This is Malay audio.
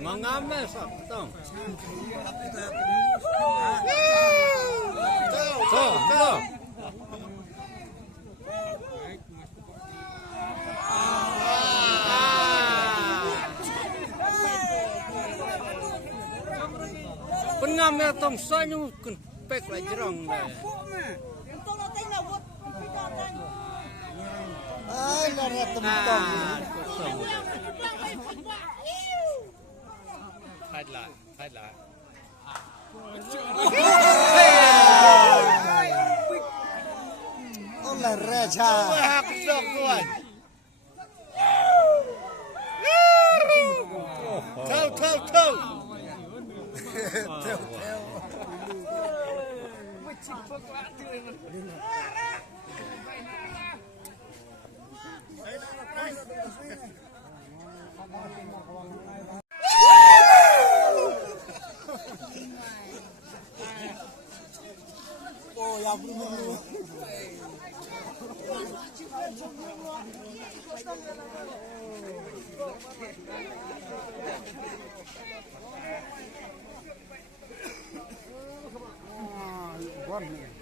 Mengambil sotong. Tuh. Pengambil tong sanyu pek lah jerong dah. Ay, lara temtong. Khai lại. Oh, la recha. Sok luôn. Thâu. Oh, ya primero. One minute.